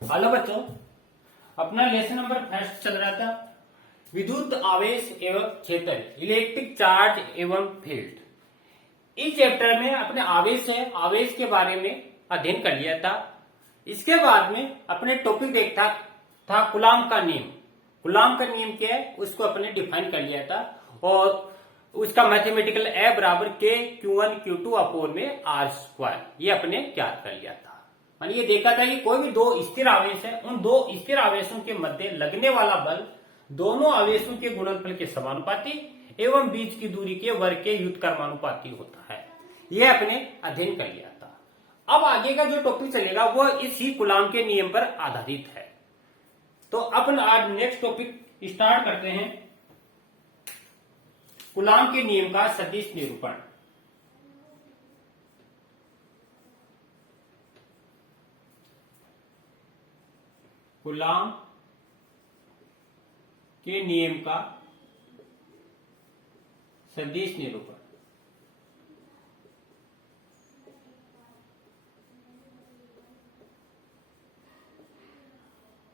Hello बच्चों, अपना lesson number first चल रहा था विद्युत आवेश एवं क्षेत्र, इलेक्ट्रिक चार्ज एवं फील्ड। इस चैप्टर में अपने आवेश के बारे में अध्ययन कर लिया था। इसके बाद में अपने टॉपिक देखता था कूलाम का नियम। कूलाम का नियम क्या है उसको अपने डिफाइन कर लिया था और उसका मैथमेटिकल ए बराबर के Q1 Q2 अपोन में R स्क्वायर ये अपने ज्ञात कर लिया था। मैंने ये देखा था कि कोई भी दो स्थिर आवेश है, उन दो स्थिर आवेशों के मध्य लगने वाला बल दोनों आवेशों के गुणनफल के समानुपाती एवं बीच की दूरी के वर्ग के व्युत्क्रमानुपाती होता है। यह अपने अध्ययन कर लिया था। अब आगे का जो टॉपिक चलेगा वो इसी कूलाम के नियम पर आधारित है। तो अपन आज नेक्स्ट टॉपिक स्टार्ट करते हैं कूलाम के नियम का सदिश निरूपण। कूलाम के नियम का सदिश निरूपण।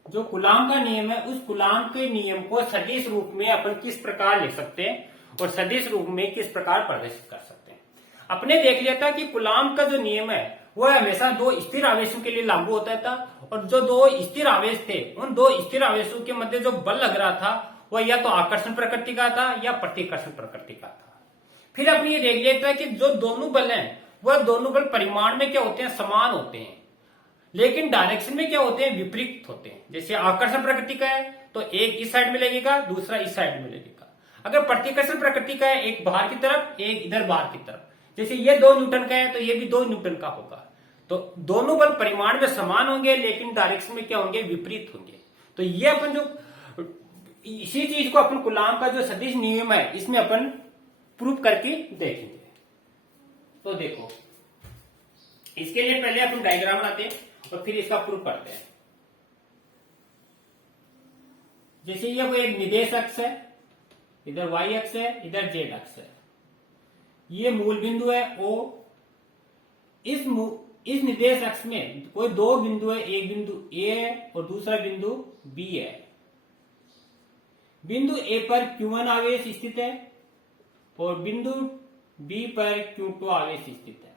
जो कूलाम का नियम है उस कूलाम के नियम को सदिश रूप में अपन किस प्रकार लिख सकते हैं और सदिश रूप में किस प्रकार प्रदर्शित कर सकते हैं। अपने देख लिया था कि कूलाम का जो नियम है वह हमेशा दो स्थिर आवेशों के लिए लागू होता था और जो दो स्थिर आवेश थे उन दो स्थिर आवेशों के मध्य जो बल लग रहा था वह या तो आकर्षण प्रकृति का था या प्रतिकर्षण प्रकृति का था। फिर अपने ये देख लिया था कि जो दोनों बल हैं वह दोनों बल परिमाण में क्या होते हैं, समान होते हैं, लेकिन डायरेक्शन में क्या होते हैं, विपरीत होते हैं। जैसे आकर्षण प्रकृति का है तो एक इस साइड में लगेगा, दूसरा इस साइड में लगेगा। अगर प्रतिकर्षण प्रकृति का है एक बाहर की तरफ एक इधर बाहर की तरफ, जैसे ये 2 न्यूटन का है तो ये भी 2 न्यूटन का होगा। तो दोनों बल परिमाण में समान होंगे लेकिन डायरेक्शन में क्या होंगे, विपरीत होंगे। तो ये अपन जो इसी चीज को अपन कूलाम का जो सदिश नियम है इसमें अपन प्रूफ करके देखेंगे। तो देखो, इसके लिए पहले अपन डायग्राम बनाते हैं और फिर इसका प्रूफ करते हैं। जैसे ये वो एक निर्देश अक्ष है, इधर y अक्ष है, इधर z अक्ष है। ये मूल बिंदु है O। इस निर्देश अक्ष में कोई दो बिंदु है, एक बिंदु A है और दूसरा बिंदु B है। बिंदु A पर Q1 आवेश स्थित है और बिंदु B पर Q2 आवेश स्थित है।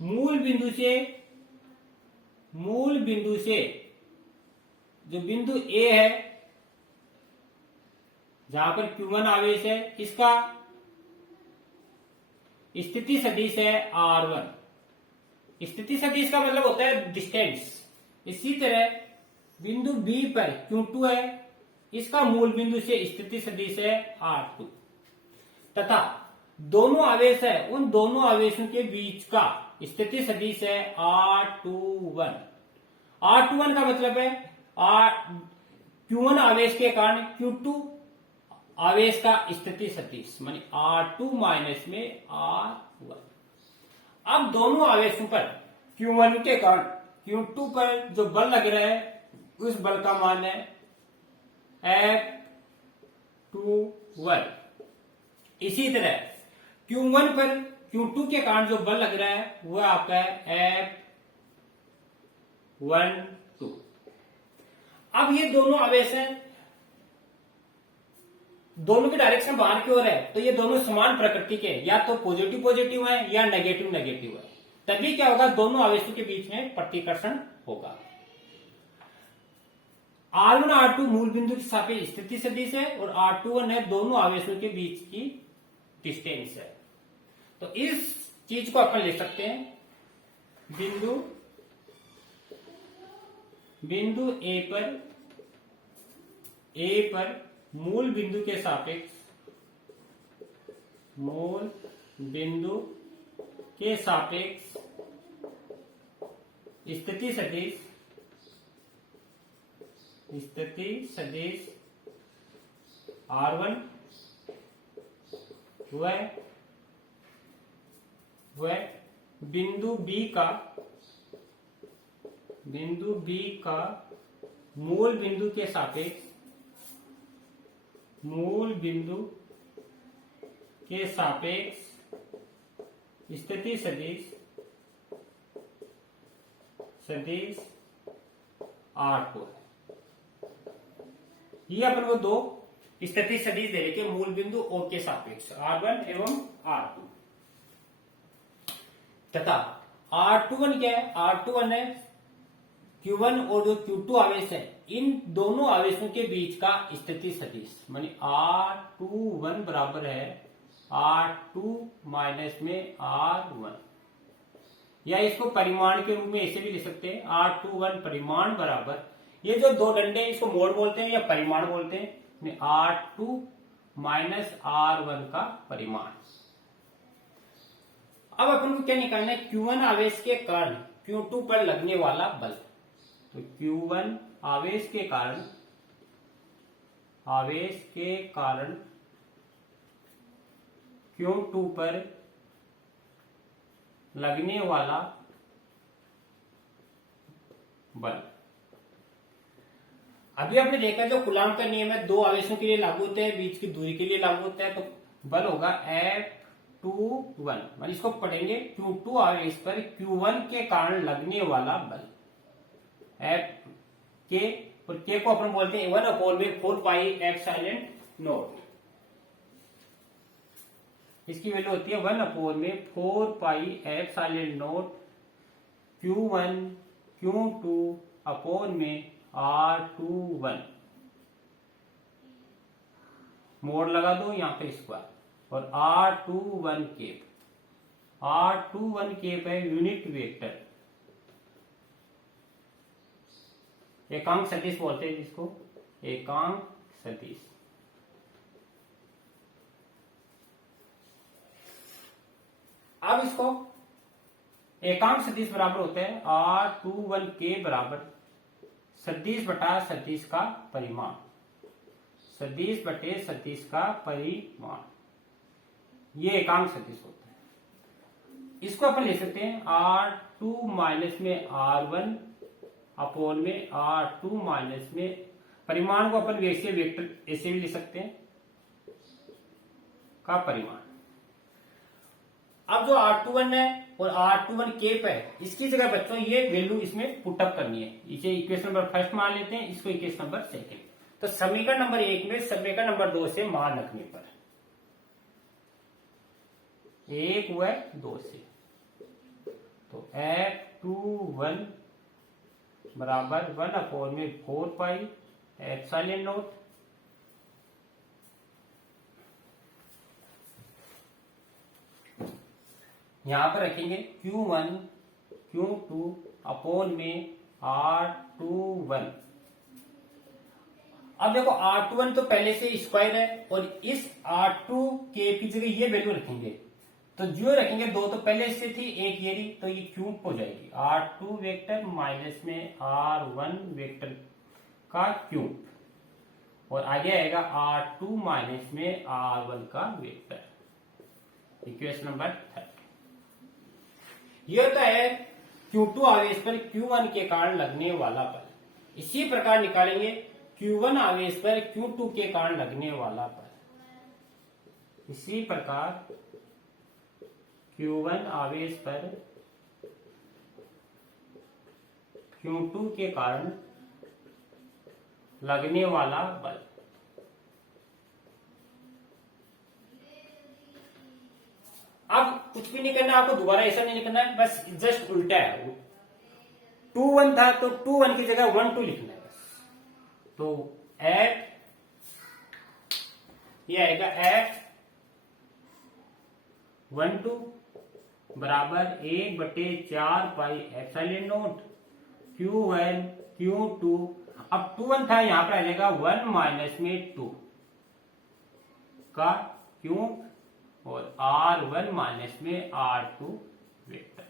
मूल बिंदु से जो बिंदु A है जहां पर Q1 आवेश है इसका स्थिति सदिश है R1। स्थिति सदिश का मतलब होता है डिस्टेंस। इसी तरह बिंदु B पर Q2 है, इसका मूल बिंदु से स्थिति सदिश है R2 तथा दोनों आवेश है उन दोनों आवेशों के बीच का स्थिति सदिश है R21। R21 का मतलब है Q1 आवेश के कारण Q2 आवेश का स्थिति सदिश मानी R2 माइनस में R1। अब दोनों आवेशों पर Q1 के कारण Q2 पर जो बल लग रहा है उस बल का मान है F21। इसी तरह Q1 पर Q2 के कारण जो बल लग रहा है वह आपका है F12। अब ये दोनों आवेश हैं, दोनों की डायरेक्शन बाहर की ओर है तो ये दोनों समान प्रकृति के, या तो पॉजिटिव पॉजिटिव है या नेगेटिव नेगेटिव है। तभी क्या होगा, दोनों आवेशों के बीच में प्रतिकर्षण होगा। R1 R2 मूल बिंदु के सापेक्ष स्थिति सदिश है और R21 है दोनों आवेशों के बीच की डिस्टेंस है। तो इस चीज को अपन ले सकते हैं बिंदु A पर मूल बिंदु के सापेक्ष स्थिति सदिश R1 वह बिंदु B का मूल बिंदु के सापेक्ष स्थिति सदिश R2 है। ये अपन को दो स्थिति सदिश दे रखे मूल बिंदु O के सापेक्ष R1 एवं R2 तथा R21 क्या है? R21 है Q1 और जो Q2 आवेश है इन दोनों आवेशों के बीच का स्थिति सदिश मानी R21 बराबर है R2 माइनस में R1 या इसको परिमाण के रूप में ऐसे भी लिख सकते हैं R21 परिमाण बराबर ये जो दो डंडे इसको मोड बोलते हैं या परिमाण बोलते हैं R2 माइनस R1 का परिमाण। अब अपन को क्या निकालना है? Q1 आवेश के कारण Q2 पर लगने वाला बल। तो Q1 आवेश के कारण Q2 पर लगने वाला बल। अभी आपने देखा जो कूलाम का नियम है दो आवेशों के लिए लागू होता है, बीच की दूरी के लिए लागू होता है। तो बल होगा F21 इसको पढ़ेंगे Q2 आवेश पर Q1 के कारण लगने वाला बल F के और के को अपन बोलते हैं 1/4 इसकी वैल्यू होती है 1/4 Q1 Q2 अपॉन में R21 मोड़ लगा दो यहां पे स्क्वायर और R21 केप है यूनिट वेक्टर एकांक सदिश बोलते हैं जिसको एकांक सदिश। अब इसको एकांक सदिश बराबर होता है R21 के बराबर सदिश बटा सदिश का परिमाण सदिश बटे सदिश का परिमाण ये एकांक सदिश होता है। इसको अपन ले सकते हैं R2 माइनस में R1 अपोन में R2 माइनस में परिमाण को अपन वैसे वेक्टर ऐसे भी ले सकते हैं का परिमाण। अब जो R21 है और R21 केप है इसकी जगह बच्चों ये वैल्यू इसमें पुटअप करनी है। इसे इक्वेशन नंबर फर्स्ट मान लेते हैं, इसको इक्वेशन नंबर सेकंड। तो समीकरण नंबर 1 में समीकरण नंबर 2 से मान रखने पर 1 व 2 से तो F21 बराबर 1/4 पाई एप्सिलॉन नॉट यहां पर रखेंगे Q1 Q2 अपॉन में R21। अब देखो R21 तो पहले से स्क्वायर है और इस R2 के की जगह ये वैल्यू रखेंगे तो जो रखेंगे दो तो पहले से थी एक ये रही तो ये क्यूब हो जाएगी R2 वेक्टर माइनस में R1 वेक्टर का क्यूब और आगे आएगा R2 माइनस में R1 का वेक्टर। इक्वेशन नंबर 3 यह होता है Q2 आवेश पर Q1 के कारण लगने वाला बल। इसी प्रकार निकालेंगे Q1 आवेश पर Q2 के कारण लगने वाला बल। इसी प्रकार Q1 आवेश पर Q2 के कारण लगने वाला बल। अब कुछ भी नहीं करना आपको, दोबारा ऐसा नहीं लिखना है, बस जस्ट उल्टा है। 2-1 था तो 2-1 की जगह 1-2 लिखना है बस। तो ये आएगा F12 बराबर 1/4 pi epsilon not Q1 Q2। अब 2-1 था यहां पर आ जाएगा 1 माइनस में 2 का क्यूब और R1 माइनस में R2 वेक्टर।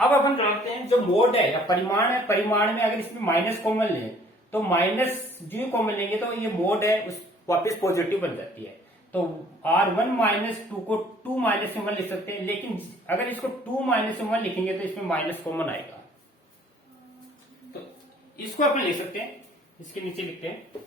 अब अपन जानते हैं जो मोड है या परिमाण है, परिमाण में अगर इसमें माइनस कॉमन ले तो माइनस जो कॉमन लेंगे तो ये मोड है उस वापस पॉजिटिव बन जाती है। तो R1 माइनस 2 को 2 माइनस में 1 लिख सकते हैं, लेकिन अगर इसको 2 माइनस में 1 लिखेंगे तो इसमें माइनस कॉमन आएगा। तो इसको अपन ले सकते हैं, इसके नीचे लिखते हैं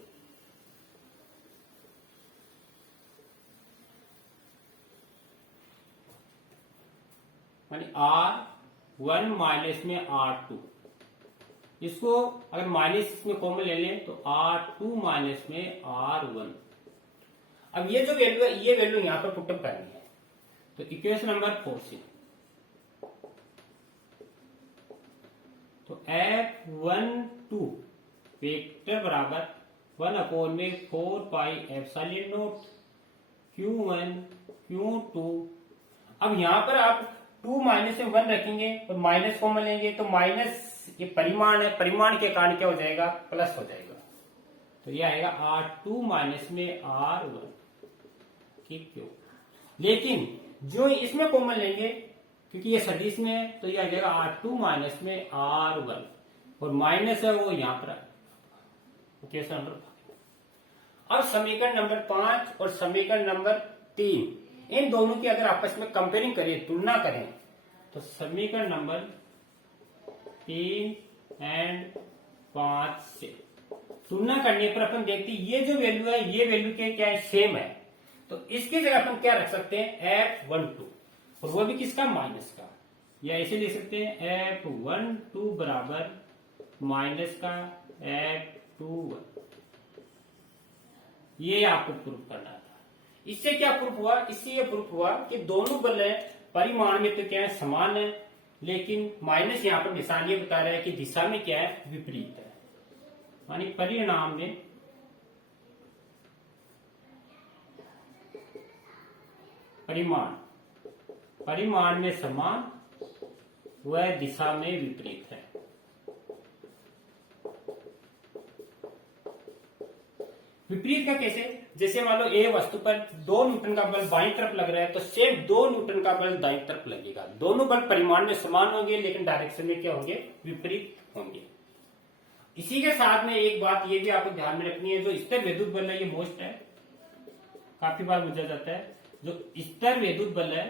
R1 माइनस में R2 इसको अगर माइनस इसमें कॉमन ले लें तो R2 माइनस में R1। अब ये जो वैल्यू है ये वैल्यू यहां पर पुटअप करनी है। तो इक्वेशन नंबर 4 से तो F12 वेक्टर बराबर 1/4 pi epsilon not Q1 Q2। अब यहां पर आप 2 माइनस में 1 रखेंगे और माइनस कॉमन लेंगे तो माइनस ये परिमाण है, परिमाण के कारण क्या हो जाएगा, प्लस हो जाएगा। तो ये आएगा R2 माइनस में R1 की क्यू। लेकिन जो इसमें कॉमन लेंगे क्योंकि ये सदिश में है तो ये आ जाएगा R2 माइनस में R1 और माइनस है वो यहां पर इक्वेशन नंबर 5। अब समीकरण नंबर 5 और समीकरण नंबर 3 इन दोनों की अगर आपस में कंपेयरिंग करें, तुलना करें तो समीकरण नंबर 3 एंड 5 से तुलना करने पर अपन देखते हैं ये जो वैल्यू है ये वैल्यू के क्या है, सेम है। तो इसकी जगह अपन क्या रख सकते हैं F12 और वो भी किसका, माइनस का, या ऐसे ले सकते हैं F12 बराबर माइनस का F21। ये आपको प्रूफ करना था। इससे क्या प्रूफ हुआ, इससे ये प्रूफ हुआ कि दोनों बल है परिमाण में तो क्या है, समान है, लेकिन माइनस यहां पर निशान ये बता रहा है कि दिशा में क्या है, विपरीत है। मानी परिणाम में परिमाण में समान, वह दिशा में विपरीत है। विपरीत का कैसे, जैसे मान लो ए वस्तु पर 2 न्यूटन का बल बाईं तरफ लग रहा है तो सेम 2 न्यूटन का बल दाईं तरफ लगेगा। दोनों बल परिमाण में समान होंगे लेकिन डायरेक्शन में क्या होंगे, विपरीत होंगे। इसी के साथ में एक बात ये भी आपको ध्यान में रखनी है, जो स्थिर विद्युत बल है ये मोस्ट है, काफी बार पूछा जाता है। जो स्थिर विद्युत बल है,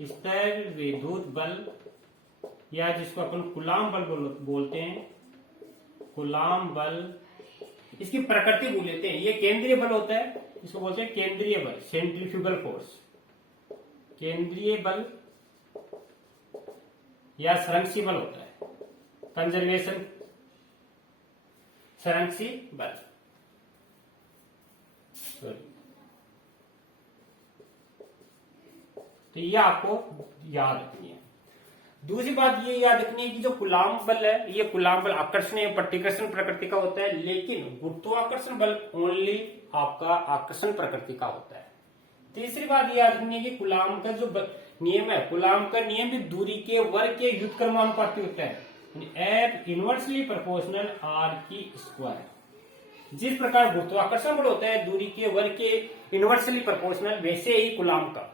स्थिर विद्युत बल या जिसको अपन कूलाम बल बोलते हैं, कूलाम बल, इसकी प्रकृति भूल लेते हैं। ये केंद्रीय बल होता है, इसको बोलते हैं केंद्रीय बल, सेंट्रीफ्यूगल फोर्स, केंद्रीय बल या संरक्षी बल होता है, कंजर्वेशन संरक्षी बल। तो ये आपको याद रखनी है। दूसरी बात ये याद रखनी है कि जो कूलाम बल है ये कूलाम बल आकर्षण प्रतिकर्षण प्रकृति का होता है, लेकिन गुरुत्वाकर्षण बल ओनली आपका आकर्षण प्रकृति का होता है। तीसरी बात ये याद रखनी है कि कूलाम का जो नियम है, कूलाम का नियम भी दूरी के वर्ग के व्युत्क्रमानुपाती होता है, F इनवर्सली प्रोपोर्शनल R की स्क्वायर। जिस प्रकार गुरुत्वाकर्षण बल होता है दूरी के वर्ग के इनवर्सली प्रोपोर्शनल, वैसे ही कूलाम का,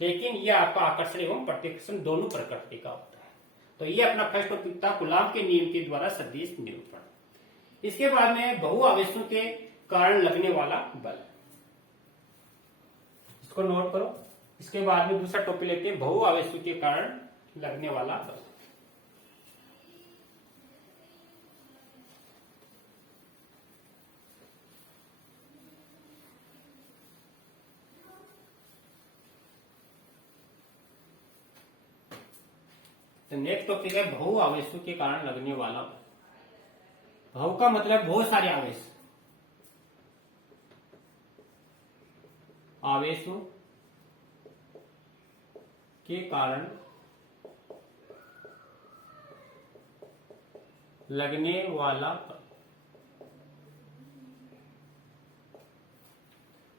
लेकिन ये आपका आकर्षण एवं प्रतिकर्षण दोनों प्रकृति का होता है। तो ये अपना फर्स्ट टॉपिक था कूलाम के नियम के द्वारा सदिश निरूपण। इसके बाद में बहुआवेशों के कारण लगने वाला बल, इसको नोट करो। इसके बाद में दूसरा टॉपिक लेते हैं बहुआवेशों के कारण लगने वाला बल। तो नेक्स्ट टॉपिक है बहुआवेशों के कारण लगने वाला बल। बहु का मतलब बहुत सारे आवेश, आवेशों के कारण लगने वाला बल।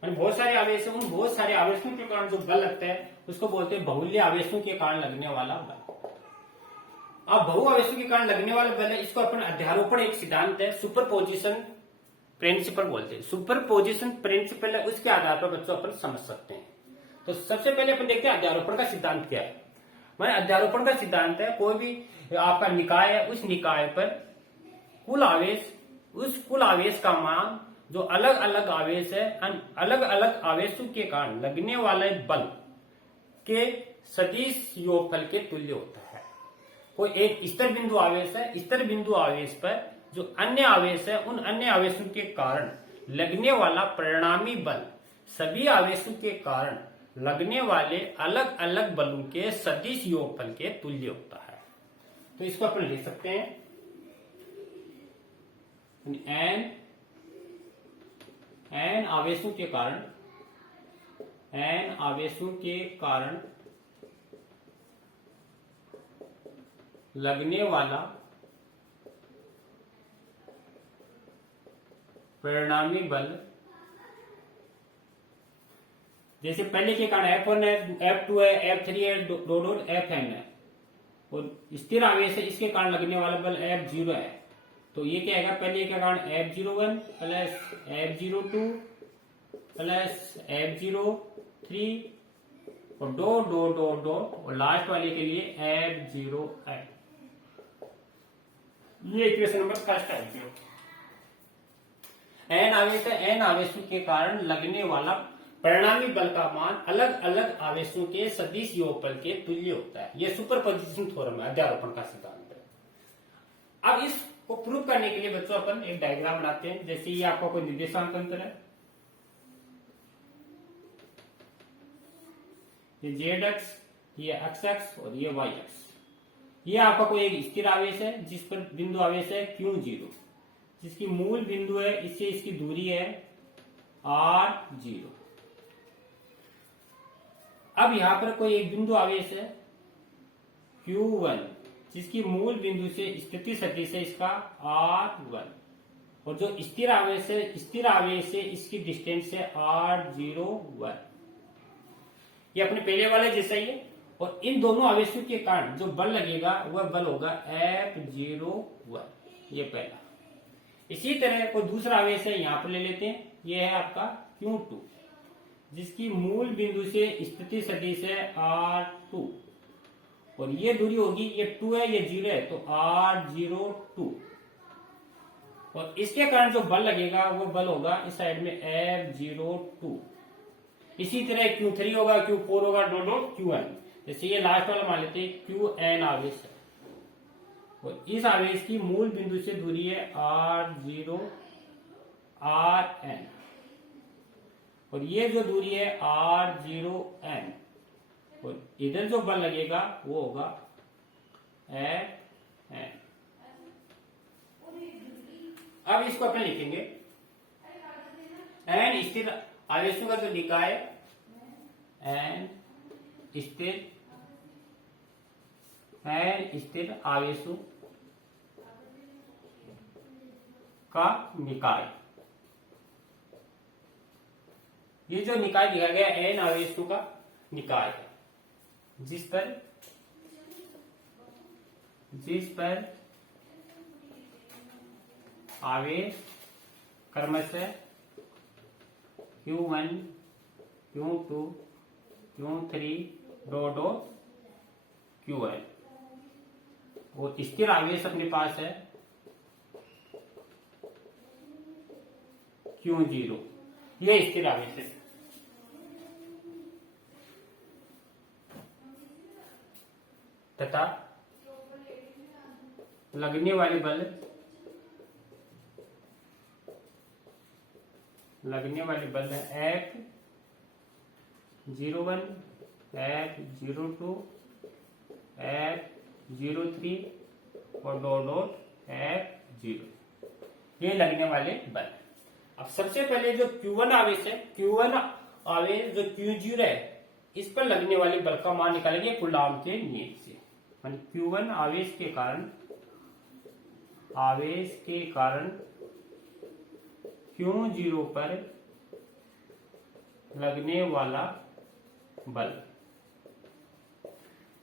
बहुत सारे आवेश, उन बहुत सारे आवेशों के कारण जो बल लगता है उसको बोलते हैं बहुल्य आवेशों के कारण लगने वाला बल। अब बहुआवेशों के कारण लगने वाला बल है, इसको अपन अध्यारोपण एक सिद्धांत है, सुपरपोजिशन प्रिंसिपल बोलते हैं। सुपरपोजिशन प्रिंसिपल है, उसके आधार पर बच्चों अपन समझ सकते हैं। तो सबसे पहले अपन देखते हैं अध्यारोपण का सिद्धांत क्या है। मैंने अध्यारोपण का सिद्धांत है, कोई भी आपका निकाय है, उस निकाय पर कुल आवेश, उस कुल आवेश का मान जो अलग अलग आवेश है, अलग अलग आवेशों के कारण लगने वाले बल के सदिश योगफल के तुल्य होता है। कोई एक स्थिर बिंदु आवेश है, स्थिर बिंदु आवेश पर जो अन्य आवेश है, उन अन्य आवेशों के कारण लगने वाला परिणामी बल सभी आवेशों के कारण लगने वाले अलग अलग बलों के सदिश योगफल के तुल्य होता है। तो इसको अपन लिख सकते हैं एन आवेशों के कारण लगने वाला परिणामी बल, जैसे पहले के कारण F1 है, F2 है, F3 है, डॉट Fn है, और स्थिर आवेश है, इसके कारण लगने वाला बल F0 है। तो ये क्या आएगा, पहले का कारण F01 plus F02 plus F03 और डॉट और लास्ट वाले के लिए F0n। ये इक्वेशन नंबर फर्स्ट है। एन आवेश है, एन आवेशों के कारण लगने वाला परिणामी बल का मान अलग अलग आवेशों के सदिश योगफल के तुल्य होता है। यह सुपरपोजिशन थ्योरम है, अध्यारोपण का सिद्धांत है। अब इसको प्रूव करने के लिए बच्चों अपन एक डायग्राम बनाते हैं। जैसे ये आपका कोई निर्देशांक अंतर है, ये जेड अक्ष, ये एक्स अक्ष और ये वाई अक्ष। ये आपका कोई एक स्थिर आवेश है जिस पर बिंदु आवेश है Q0, जिसकी मूल बिंदु है, इससे इसकी दूरी है R0। अब यहां पर कोई एक बिंदु आवेश है Q1, जिसकी मूल बिंदु से स्थिति सदिश है इसका R1, और जो स्थिर आवेश है इसकी डिस्टेंस है R01। ये अपने पहले वाले जैसा ही है, और इन दोनों आवेशों के कारण जो बल लगेगा वह बल होगा F01, ये पहला। इसी तरह कोई दूसरा आवेश है, यहां पर ले लेते हैं, ये है आपका Q2, जिसकी मूल बिंदु से स्थिति सदिश है R2, और ये दूरी होगी, ये 2 है, ये 0 है, तो R02, और इसके कारण जो बल लगेगा वो बल होगा इस साइड में F02। इसी तरह Q3 होगा, Q4 होगा, डॉट Qn। जैसे ये लास्ट वाला मान लेते हैं Qn आवेश है, और इस आवेश की मूल बिंदु से दूरी है R0 Rn, और ये जो दूरी है R0n, और इधर जो बल लगेगा वो होगा Fn। अब इसको अपन लिखेंगे n स्थिर आवेशों का जो निकाय n स्थिर आवेशों का निकाय। ये जो निकाय दिया गया n आवेशों का निकाय है, जिस पर आवेश क्रमशः Q1 Q2 Q3 dot Qn, और स्थिर आवेश अपने पास है Q0, ये स्थिर आवेश है। तथा लगने वाले बल है F01 F02 F03 और डॉट F0, ये लगने वाले बल। अब सबसे पहले जो Q1 आवेश है, Q1 आवेश जो Q0 है, इस पर लगने वाले बल का मान निकालेंगे कूलॉम के नियम से। यानी Q1 आवेश के कारण Q0 पर लगने वाला बल।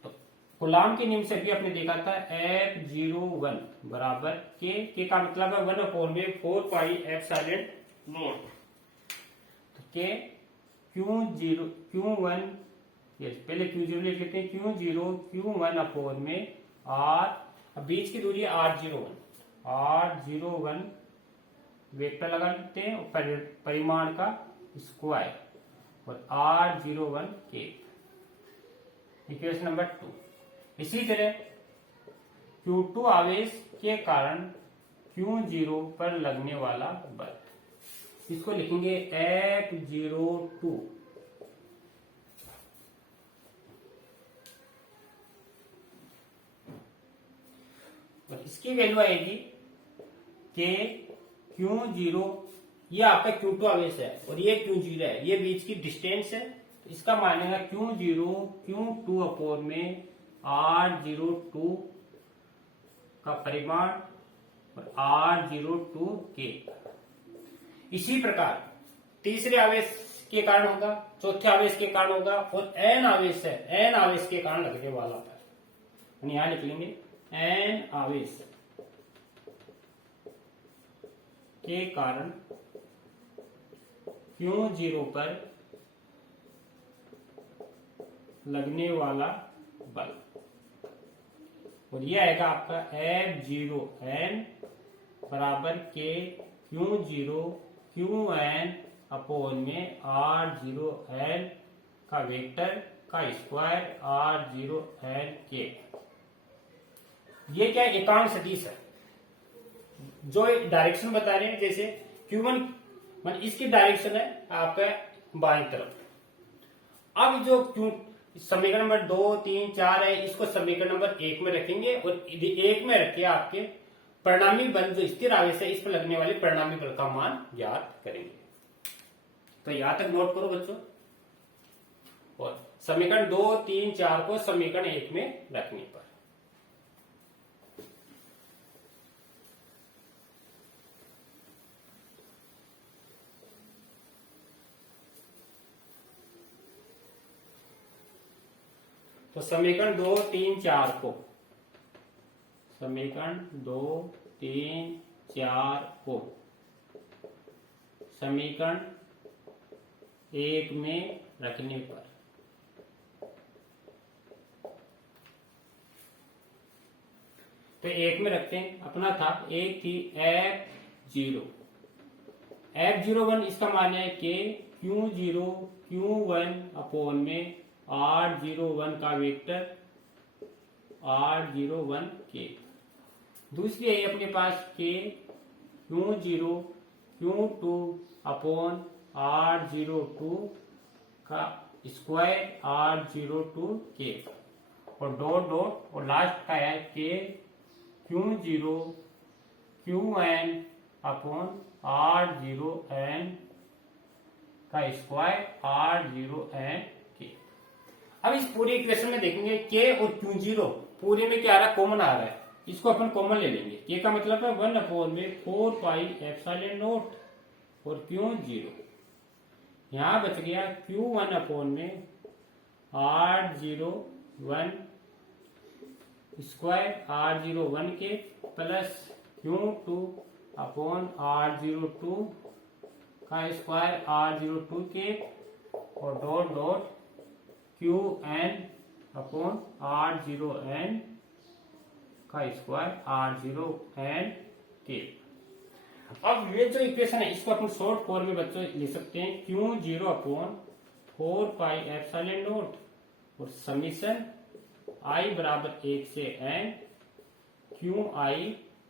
तो कूलॉम के नियम से भी आपने देखा था F01 बराबर के का मतलब है 1/4 पाई एप्सिलॉन नॉट। तो के Q1, पहले Q0 लिख लेते हैं, Q1 अपोन में R, अब बीच की दूरी R01 वेक्टर लगा लेते हैं, और परिमाण का स्क्वायर, और R01 के इक्वेशन नंबर 2। इसी तरह Q2 आवेश के कारण Q0 पर लगने वाला बल, इसको लिखेंगे F02। और इसकी वैल्यू आएगी के Q0, ये आपका Q2 आवेश है और ये Q0 है, ये बीच की डिस्टेंस है, तो इसका मानेगा Q0 Q2 अपॉन में R02 का परिमाण और R02 के। इसी प्रकार तीसरे आवेश के कारण होगा, चौथे आवेश के कारण होगा, और n आवेश है, n आवेश के कारण लगने वाला था, यहां लिख लेंगे n आवेश के कारण Q0 पर लगने वाला बल, और ये आएगा आपका F0n बराबर के Q0 Qn अपॉन में R0n का वेक्टर का स्क्वायर R0n के। ये क्या एकांक सदिश है, जो डायरेक्शन बता रहे हैं, जैसे Q1 मान इसकी डायरेक्शन है आपका बाएं तरफ। अब जो समीकरण नंबर 2, 3, 4 है, इसको समीकरण नंबर 1 में रखेंगे और 1 में रख के आपके परिणामी बल जो स्थिर आवेश है इस पर लगने वाले परिणामी बल का मान ज्ञात करेंगे। तो यहां तक नोट करो बच्चों, और समीकरण 2, 3, 4 को समीकरण 1 में रखने पर तो समीकरण 2, 3, 4 को समीकरण 2, 3, 4 को समीकरण 1 में रखने पर तो 1 में रखते हैं, अपना था एक थी F01 इसका मान है कि Q0 Q1 अपॉन में R01 का वेक्टर R01 के। दूसरी है अपने पास के Q0 Q2 अपॉन R02 का स्क्वायर R02 के, और डॉट डॉट, और लास्ट का है के Q0 Qn अपॉन R0n का स्क्वायर R0n के। अब इस पूरे इक्वेशन में देखेंगे के और Q0 पूरे में क्या आ रहा है, कॉमन आ रहा है, इसको अपन कॉमन ले लेंगे। के का मतलब है 1 अपॉन में 4 पाई एप्सिलॉन नॉट, और Q0 यहां बच गया Q1 अपॉन में R01 स्क्वायर R01 के प्लस Q2 अपॉन R02 का स्क्वायर R02 के, और dot dot Qn upon R0n का स्क्वायर R0n के। अब ये जो इक्वेशन है इसको अपन शॉर्ट फॉर्म में बच्चों लिख सकते हैं Q0 upon 4 pi epsilon not और समीशन I बराबर 1 से n QI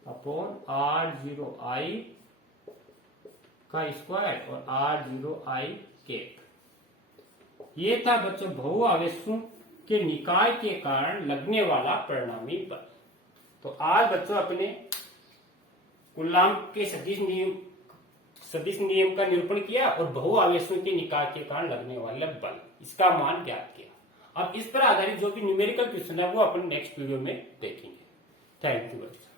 अपॉन R0I का स्क्वायर और R0I के। ये था बच्चों बहु आवेशों के निकाय के कारण लगने वाला परिणामी बल। तो आज बच्चों अपने कूलॉम के सदिश नियम का निरूपण किया और बहु आवेशों के निकाय के कारण लगने वाले बल, इसका मान ज्ञात किया। अब इस पर आधारित जो भी न्यूमेरिकल क्वेश्चन है वो अपन नेक्स्ट वीडियो में देखेंगे। थैंक यू बच्चों।